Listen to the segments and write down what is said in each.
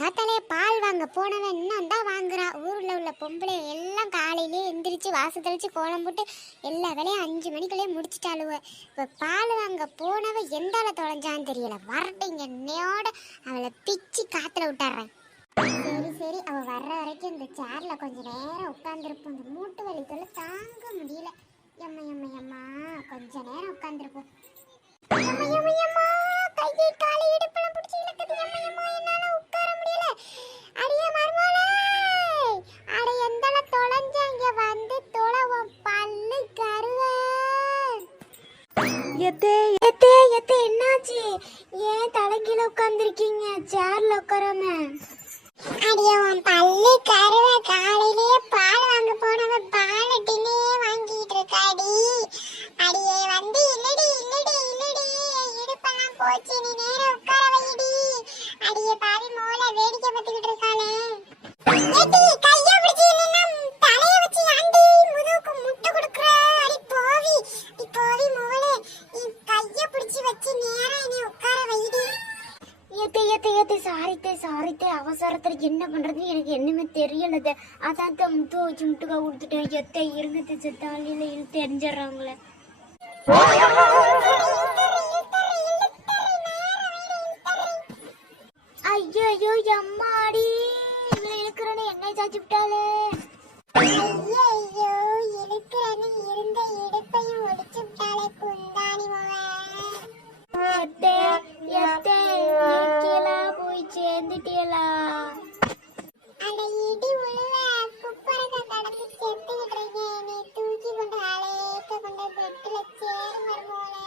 அத்தாலே பால் வாங்க. போனவன் இன்னும் தான் வாங்குறா. ஊரில் உள்ள பொம்பளை எல்லாம் காலையிலே எந்திரிச்சு வாச தெளிச்சு கோலம் போட்டு எல்லா வேலையும் அஞ்சு மணிக்குள்ளே முடிச்சிட்டாளுவ. இப்போ பால் வாங்க போனவ எந்தால தொலைஞ்சான்னு தெரியல. வரட்டும் என்னையோட அவளை பிச்சு காத்துல விட்டாடுறேன் சரி சரி. அவ வர்ற வரைக்கும் இந்த சேர்ல கொஞ்ச நேரம் உட்காந்துருப்போம் இந்த மூட்டு வலி தொல்லை தாங்க முடியல. எம்மா எம்மா எம்மா. கொஞ்ச நேரம் உட்காந்துருப்போம் எம்மா எம்மா எம்மா. ஏன் தலைகீழ உட்கார்ந்திருக்கீங்க? சேர்ல உட்காராம. அடியே உன் பல்லு கருவ காலையிலேயே பால் வாங்க போனவ பால் டின்னே வாங்கிட்டு இருக்காடி. அடியே வந்து இல்லடி இல்லடி இல்லடி இடுப்பெல்லாம் போச்சு நீ நேரா உட்கார வைடி அடியே பாவி மோள வேடிக்கை பார்த்துக்கிட்டு இருக்காளே. சாரித்தே சாரித்தே அவசரத்துல என்ன பண்றது எனக்கு என்னமே தெரியலது அதான் தான் முத்து வச்சு முட்டுக்கா கொடுத்துட்டேன் எத்த இருங்கத்தை செத்தாலியில இழுத்து எரிஞ்சிடுறாங்களே ஐயோ ஐயோ எம்மாடி? இவளை இழுக்கிறேன்னு என்ன சாச்சு விட்டாளே சேர்ந்துட்டீங்களா அந்த இடி உழுவ குப்பரத்தை கடந்து செத்துக்கிட்டு இருக்கேன். நீ தூக்கி கொண்டு அலேக்க கொண்டு பெட்டில சேரு மருமோளே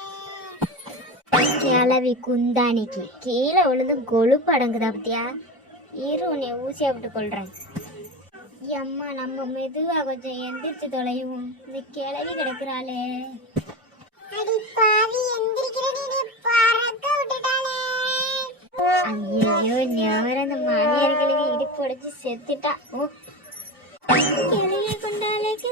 கிளவி குந்தானிக்கு. கீழே விழுந்து கொழுப்பு அடங்குதா பத்தியா? இரு உன்னை ஊசியா விட்டு கொள்றேன். அம்மா நம்ம மெதுவா கொஞ்சம் எந்திரிச்சு தொலைவும். இந்த கிளவி கிடக்குறாளே. அடி பாவி எந்திரிக்கிறேன் ஐயோ ஞாபகம் அந்த மாமியார்களுக்கு இடுப்பு உடைச்சு செத்துட்டா. ஓ. கொண்டாலேக்கு